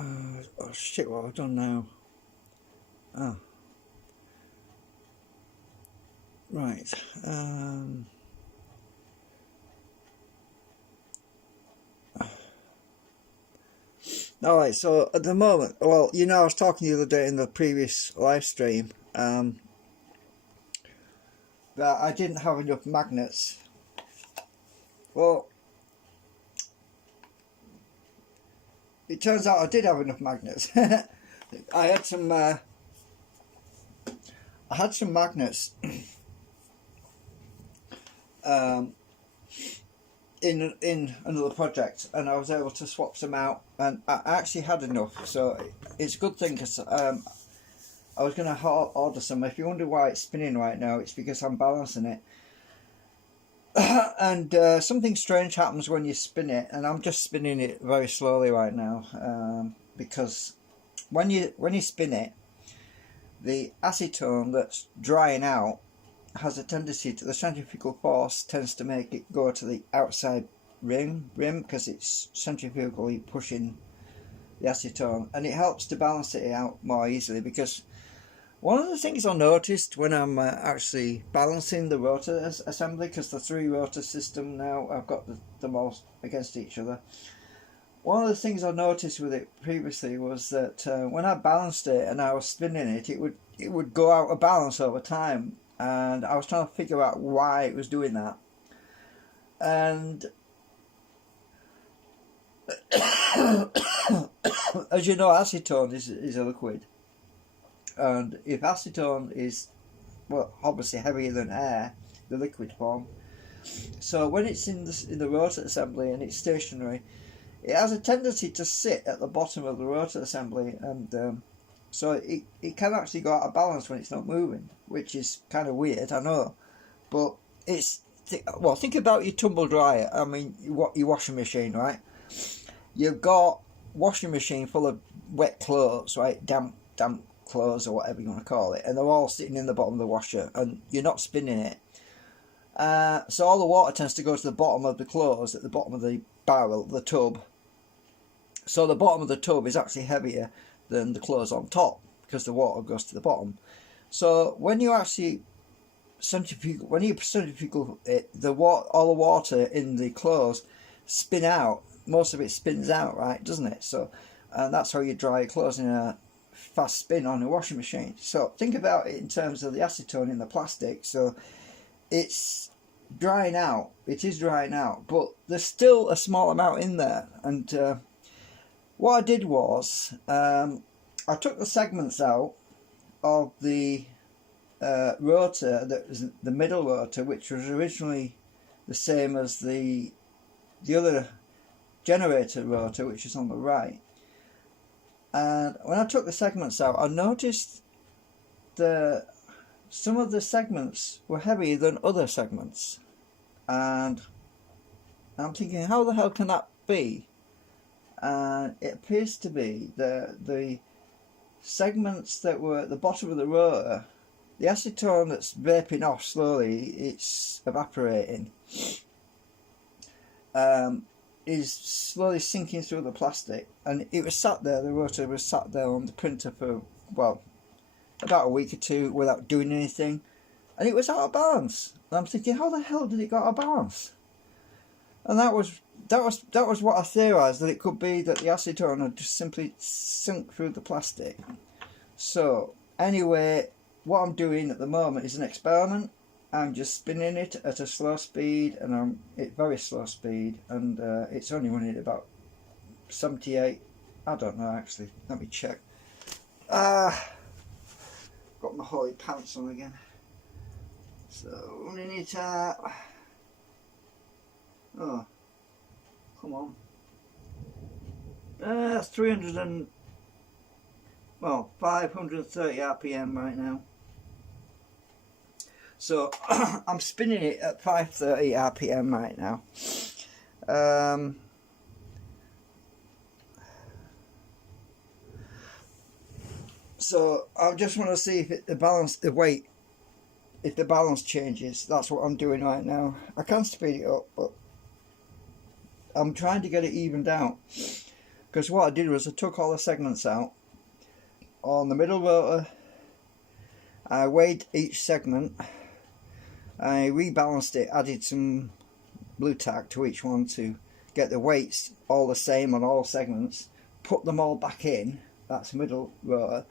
Oh shit, what have I done now? Oh, right. Alright, so at the moment, well, I was talking the other day in the previous live stream that I didn't have enough magnets. Well, it turns out I did have enough magnets. I had some magnets in another project, and I was able to swap some out, and I actually had enough, so it's a good thing, because I was going to order some. If you wonder why it's spinning right now, it's because I'm balancing it. And something strange happens when you spin it, and I'm just spinning it very slowly right now, because when you spin it, the acetone that's drying out has a tendency to, the centrifugal force tends to make it go to the outside rim because it's centrifugally pushing the acetone, and it helps to balance it out more easily. Because one of the things I noticed when I'm actually balancing the rotor assembly, because the 3 rotor system now, I've got them all against each other. One of the things I noticed with it previously was that when I balanced it and I was spinning it, it would go out of balance over time, and I was trying to figure out why it was doing that. And as you know, acetone is a liquid, and if acetone is, well, obviously heavier than air, the liquid form, so when it's in the rotor assembly and it's stationary, it has a tendency to sit at the bottom of the rotor assembly, and so it can actually go out of balance when it's not moving, which is kind of weird, I know, but it's, well, think about your tumble dryer. I mean, your washing machine, right? You've got washing machine full of wet clothes, right? Damp clothes, or whatever you want to call it, and they're all sitting in the bottom of the washer, and you're not spinning it. So all the water tends to go to the bottom of the clothes, at the bottom of the barrel, the tub. So the bottom of the tub is actually heavier than the clothes on top, because the water goes to the bottom. So when you actually centrifugal it, all the water in the clothes spin out. Most of it spins out, right? Doesn't it? So, and that's how you dry your clothes, in a fast spin on a washing machine. So think about it in terms of the acetone in the plastic. So it's drying out. It is drying out, but there's still a small amount in there. And what I did was, I took the segments out of the rotor, that was the middle rotor, which was originally the same as the other generator rotor, which is on the right. And when I took the segments out, I noticed some of the segments were heavier than other segments, and I'm thinking, how the hell can that be? And it appears to be the segments that were at the bottom of the rotor, the acetone that's vaping off slowly, it's evaporating, is slowly sinking through the plastic. And it was sat there, the rotor was sat there on the printer for, well, about a week or two without doing anything, and it was out of balance. And I'm thinking, how the hell did it get out of balance? And that was what I theorised, that it could be that the acetone had just simply sunk through the plastic. So anyway, what I'm doing at the moment is an experiment. I'm just spinning it at a slow speed, and I'm at very slow speed, and it's only running at about 78. I don't know, actually. Let me check. Got my holy pants on again. So running it at, oh, come on. 530 RPM right now. So I'm spinning it at 530 RPM right now. So I just want to see if the balance changes. That's what I'm doing right now. I can speed it up, but I'm trying to get it evened out. Because what I did was I took all the segments out on the middle rotor. I weighed each segment, I rebalanced it, added some blue tack to each one to get the weights all the same on all segments, put them all back in. That's the middle rotor,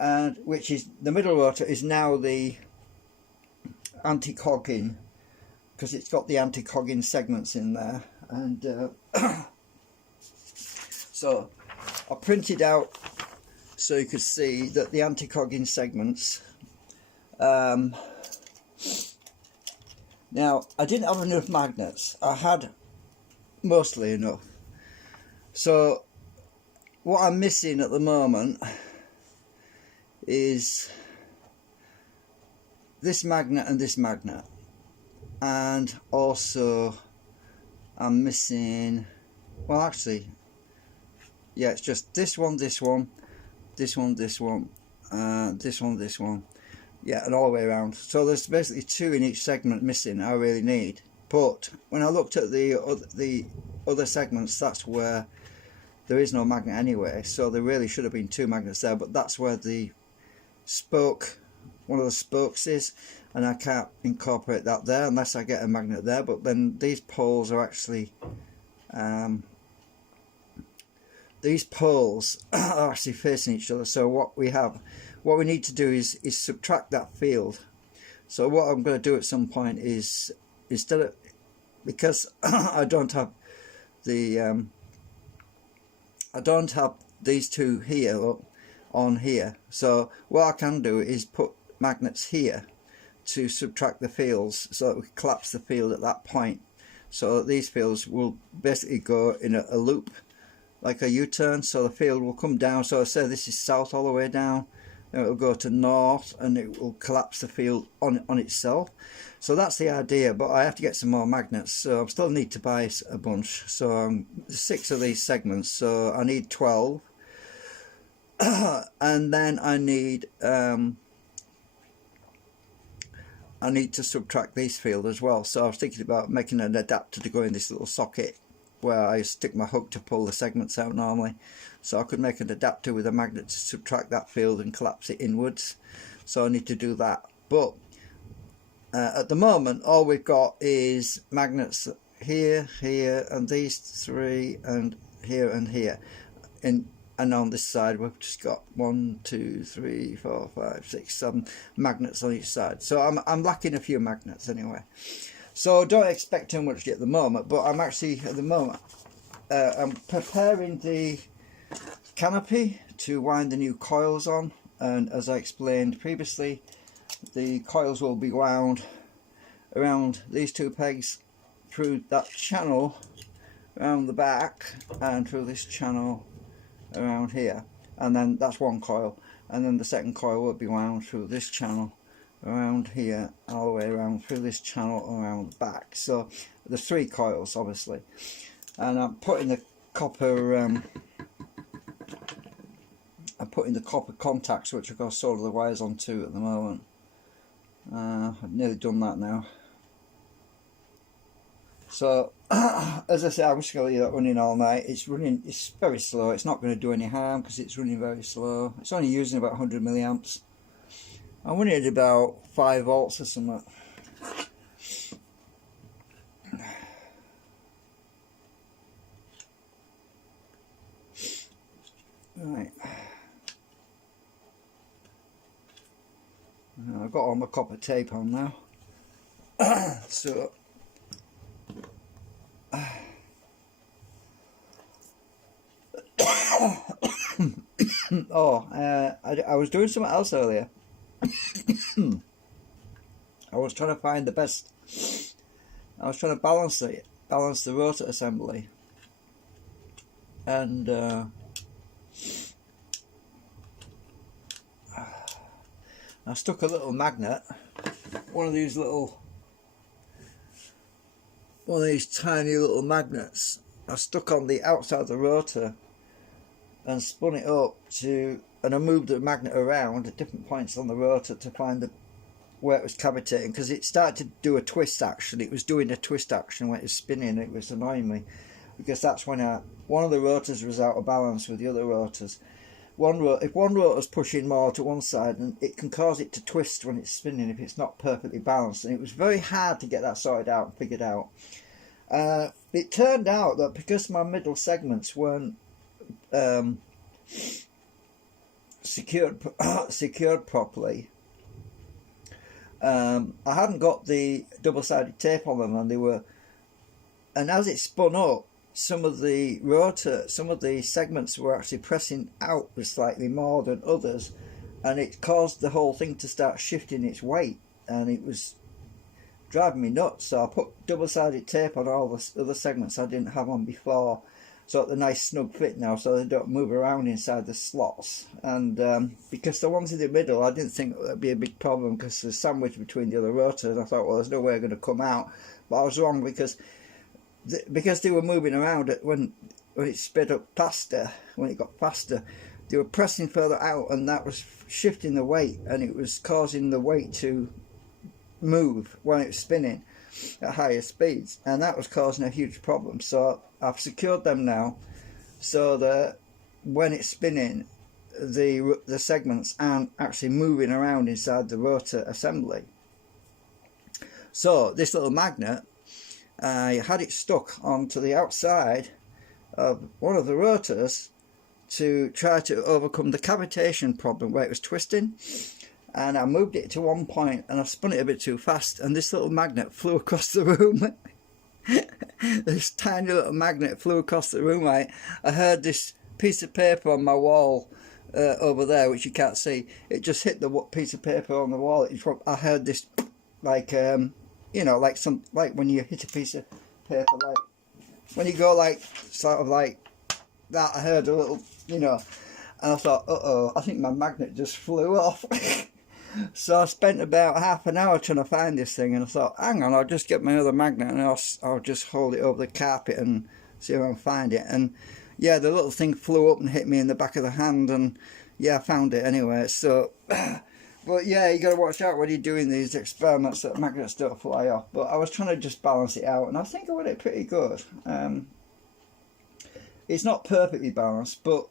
and which is the middle rotor is now the anti-cogging, because it's got the anti-cogging segments in there. And so I printed out so you could see that the anti-cogging segments. Now, I didn't have enough magnets. I had mostly enough. So what I'm missing at the moment is this magnet and this magnet, and also I'm missing, well actually, yeah, it's just this one, this one, this one, this one, this one, this one, yeah, and all the way around. So there's basically two in each segment missing I really need. But when I looked at the other segments, that's where there is no magnet anyway, so there really should have been two magnets there, but that's where the spoke, one of the spokes is, and I can't incorporate that there unless I get a magnet there. But then these poles are actually facing each other, so what we need to do is subtract that field. So what I'm going to do at some point is, instead of, because I don't have the I don't have these two here on here, so what I can do is put magnets here to subtract the fields, so that we collapse the field at that point, so that these fields will basically go in a loop like a U-turn. So the field will come down, so I say this is south all the way down, then it will go to north and it will collapse the field on itself. So that's the idea, but I have to get some more magnets, so I still need to buy a bunch. So 6 of these segments, so I need 12. And then I need to subtract these fields as well. So I was thinking about making an adapter to go in this little socket where I stick my hook to pull the segments out normally. So I could make an adapter with a magnet to subtract that field and collapse it inwards. So I need to do that. But at the moment all we've got is magnets here, here, and these 3, and here and here. And on this side we've just got 1, 2, 3, 4, 5, 6, 7 magnets on each side. So I'm lacking a few magnets anyway. So don't expect too much at the moment, but I'm actually at the moment I'm preparing the canopy to wind the new coils on, and as I explained previously, the coils will be wound around these 2 pegs, through that channel around the back, and through this channel around here, and then that's one coil, and then the second coil will be wound through this channel around here, all the way around through this channel around the back. So there's 3 coils obviously, and I'm putting the copper contacts, which I've got to solder the wires onto at the moment. I've nearly done that now. So as I say, I'm just going to leave that running all night. It's very slow. It's not going to do any harm because it's running very slow. It's only using about 100 milliamps. I'm running at about 5 volts or something. Right. I've got all my copper tape on now. So I was doing something else earlier. I was trying to find the best. I was trying to balance the rotor assembly, and I stuck a little magnet, one of these tiny little magnets. I stuck on the outside of the rotor and spun it up and I moved the magnet around at different points on the rotor to find where it was cavitating, because it started to do a twist action. It was doing a twist action when it was spinning. It was annoying me, because that's when one of the rotors was out of balance with the other rotors. If one rotor's pushing more to one side, and it can cause it to twist when it's spinning if it's not perfectly balanced, and it was very hard to get that sorted out and figured out. It turned out that because my middle segments weren't secured properly, I hadn't got the double-sided tape on them, and as it spun up, some of the segments were actually pressing out slightly more than others, and it caused the whole thing to start shifting its weight, and it was driving me nuts. So I put double-sided tape on all the other segments I didn't have on before, so it's a nice snug fit now, so they don't move around inside the slots. And because the ones in the middle, I didn't think that'd be a big problem because they're sandwiched between the other rotors. I thought, well, there's no way they're going to come out, but I was wrong because they were moving around when it sped up faster. When it got faster, they were pressing further out, and that was shifting the weight, and it was causing the weight to move when it was spinning at higher speeds, and that was causing a huge problem. So I've secured them now so that when it's spinning, the segments aren't actually moving around inside the rotor assembly. So this little magnet, I had it stuck onto the outside of one of the rotors to try to overcome the cavitation problem where it was twisting, and I moved it to one point and I spun it a bit too fast, and this little magnet flew across the room. This tiny little magnet flew across the room. I heard this piece of paper on my wall over there, which you can't see. It just hit the piece of paper on the wall. I heard this, like you know, like when you hit a piece of paper, like when you go like sort of like that. I heard a little, you know, and I thought, I think my magnet just flew off. So I spent about half an hour trying to find this thing, and I thought, hang on, I'll just get my other magnet and I'll just hold it over the carpet and see if I can find it. And yeah, the little thing flew up and hit me in the back of the hand, and yeah, I found it anyway. So but yeah, you got to watch out when you're doing these experiments that magnets don't fly off. But I was trying to just balance it out, and I think I got it pretty good. It's not perfectly balanced, but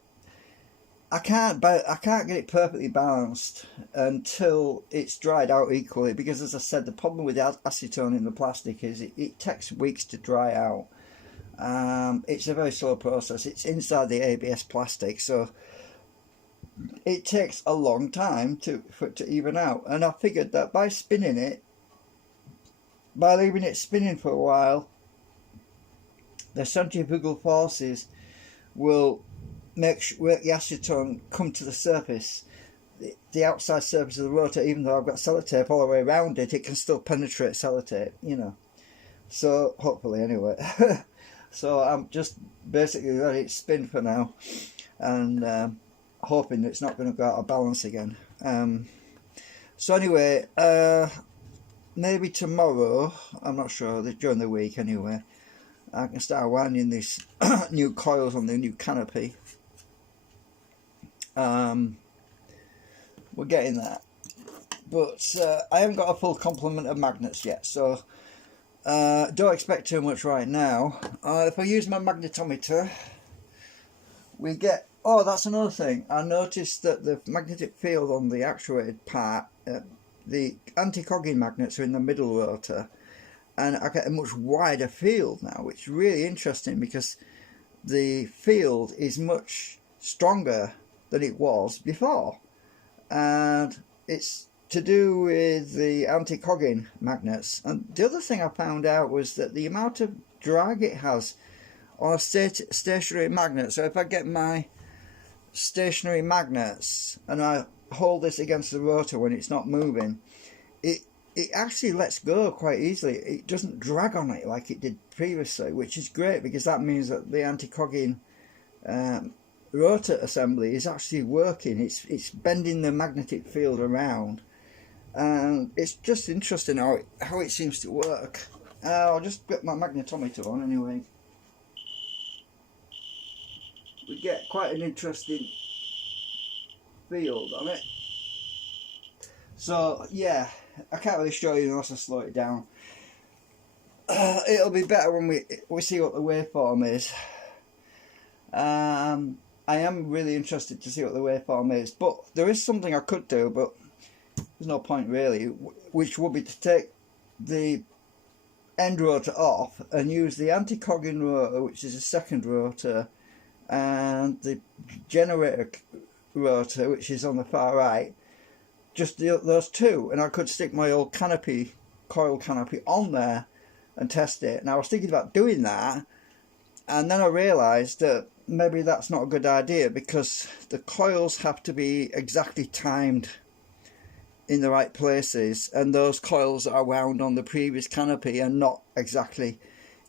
I can't get it perfectly balanced until it's dried out equally, because as I said, the problem with acetone in the plastic is it takes weeks to dry out. It's a very slow process. It's inside the ABS plastic, so it takes a long time for it to even out. And I figured that by leaving it spinning for a while, the centrifugal forces will make the acetone come to the surface, the outside surface of the rotor. Even though I've got sellotape all the way around it, it can still penetrate sellotape, you know. So hopefully, anyway. So I'm just basically letting it spin for now, and hoping it's not going to go out of balance again. So anyway, maybe tomorrow, I'm not sure, during the week anyway, I can start winding these new coils on the new canopy. We're getting that, but I haven't got a full complement of magnets yet, so don't expect too much right now. If I use my magnetometer, we get, oh, that's another thing. I noticed that the magnetic field on the actuated part, the anti-cogging magnets are in the middle rotor, and I get a much wider field now, which is really interesting because the field is much stronger than it was before, and it's to do with the anti-cogging magnets. And the other thing I found out was that the amount of drag it has on a stationary magnet. So if I get my stationary magnets and I hold this against the rotor when it's not moving, it actually lets go quite easily. It doesn't drag on it like it did previously, which is great, because that means that the anti-cogging rotor assembly is actually working. It's bending the magnetic field around, and it's just interesting how it seems to work. I'll just get my magnetometer on anyway. We get quite an interesting field on it. So yeah, I can't really show you unless I slow it down. it'll be better when we see what the waveform is. I am really interested to see what the waveform is, but there is something I could do, but there's no point really, which would be to take the end rotor off and use the anti-cogging rotor, which is a second rotor, and the generator rotor, which is on the far right, just those two, and I could stick my old canopy, coil canopy on there and test it. And I was thinking about doing that, and then I realised that maybe that's not a good idea, because the coils have to be exactly timed in the right places, and those coils that are wound on the previous canopy are not exactly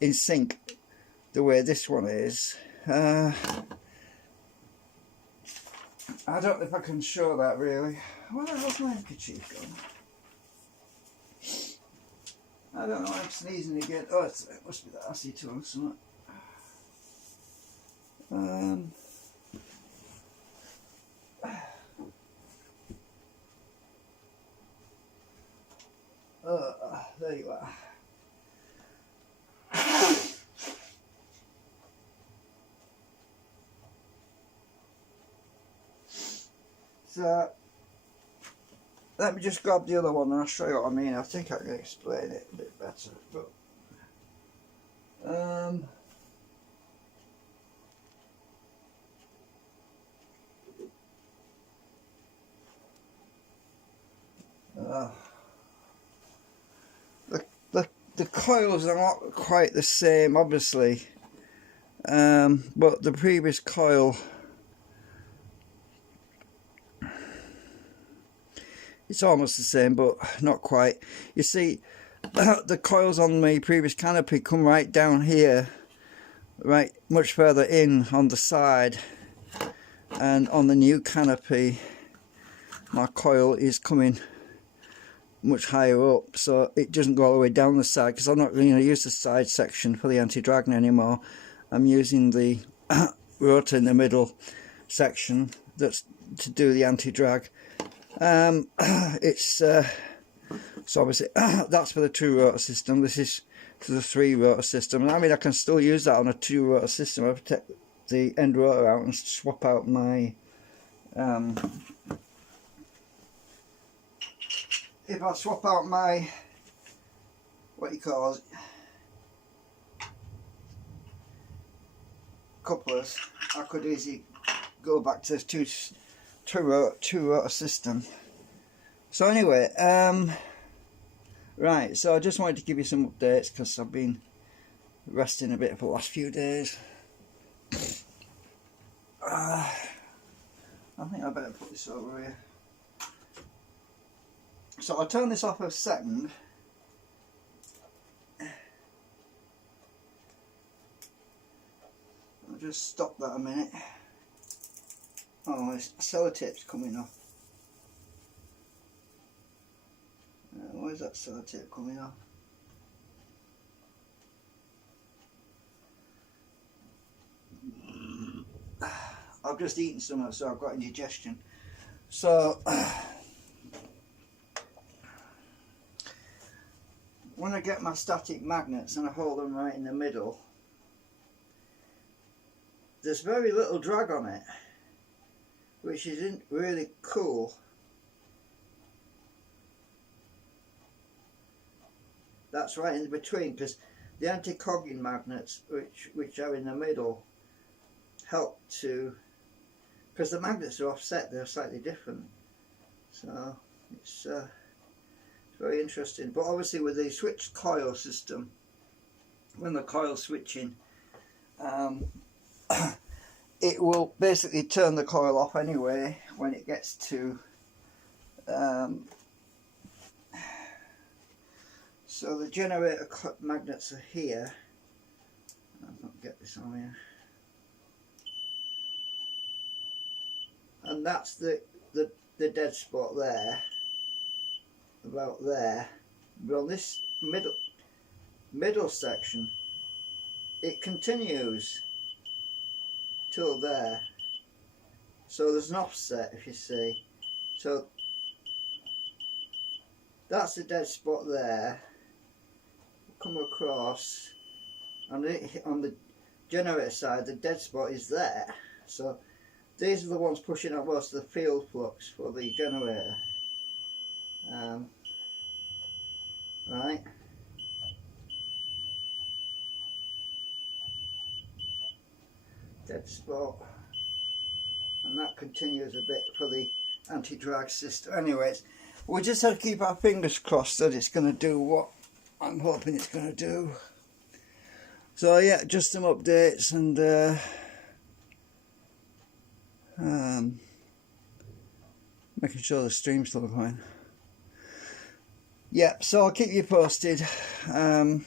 in sync the way this one is. I don't know if I can show that really. Where the hell's my handkerchief gone? I don't know, I'm sneezing again. Oh, it must be the acetone or something. There you are. So let me just grab the other one and I'll show you what I mean. I think I can explain it a bit better. But the coils are not quite the same, obviously, but the previous coil, it's almost the same, but not quite. You see, the coils on my previous canopy come right down here, right much further in on the side, and on the new canopy my coil is coming much higher up, so it doesn't go all the way down the side, because I'm not going to use the side section for the anti-drag anymore. I'm using the rotor in the middle section that's to do the anti-drag. It's so obviously that's for the 2-rotor system. This is for the 3-rotor system. I mean, I can still use that on a 2-rotor system. I take the end rotor out and swap out my if I swap out my, what you call it, couplers, I could easily go back to this two-rotor system. So anyway, right, so I just wanted to give you some updates, because I've been resting a bit for the last few days. I think I better put this over here. So I'll turn this off for a second. I'll just stop that a minute. Oh, this sellotape's coming off. Why is that sellotape coming off? I've just eaten something, so I've got indigestion. So when I get my static magnets and I hold them right in the middle, there's very little drag on it, which isn't really cool. That's right in between, because the anti-cogging magnets, which are in the middle, help to, because the magnets are offset, they're slightly different. So it's very interesting. But obviously with the switched coil system, when the coil's switching, it will basically turn the coil off anyway when it gets to so the generator magnets are here. I'll not get this on here. And that's the dead spot there, about there. But on this middle section, it continues till there. So there's an offset, if you see. So that's the dead spot there. come across on the generator side, the dead spot is there. So these are the ones pushing out most of the field flux for the generator. Right. Dead spot. And that continues a bit for the anti-drag system. Anyways, we just have to keep our fingers crossed that it's going to do what I'm hoping it's going to do. So yeah, just some updates and making sure the stream's still going. Yeah, so I'll keep you posted. I'm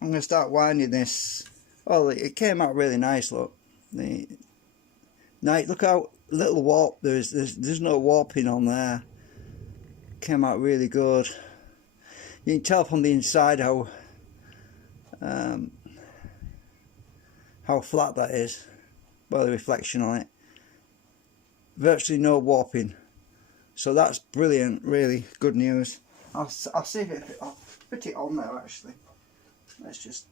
going to start winding this. Oh, it came out really nice, look. Look how little warp there's no warping on there. Came out really good. You can tell from the inside how flat that is by the reflection on it. Virtually no warping, so that's brilliant. Really good news. I'll see if I'll put it on there actually. Let's just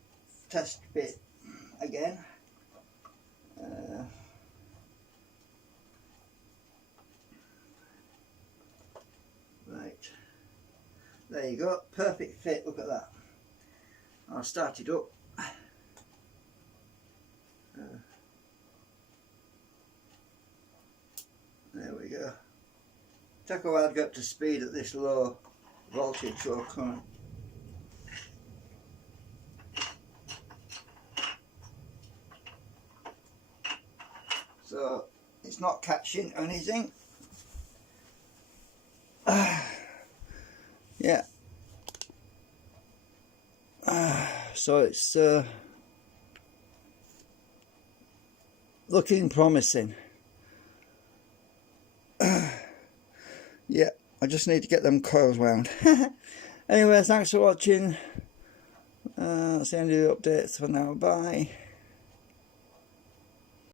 test it again. Right, there you go, perfect fit. Look at that. I'll start it up. There we go. Take a while to get up to speed at this low voltage or current. So it's not catching anything. Yeah. So it's looking promising. Yeah, I just need to get them coils wound. Anyway, thanks for watching. That's the end of the updates for now. Bye.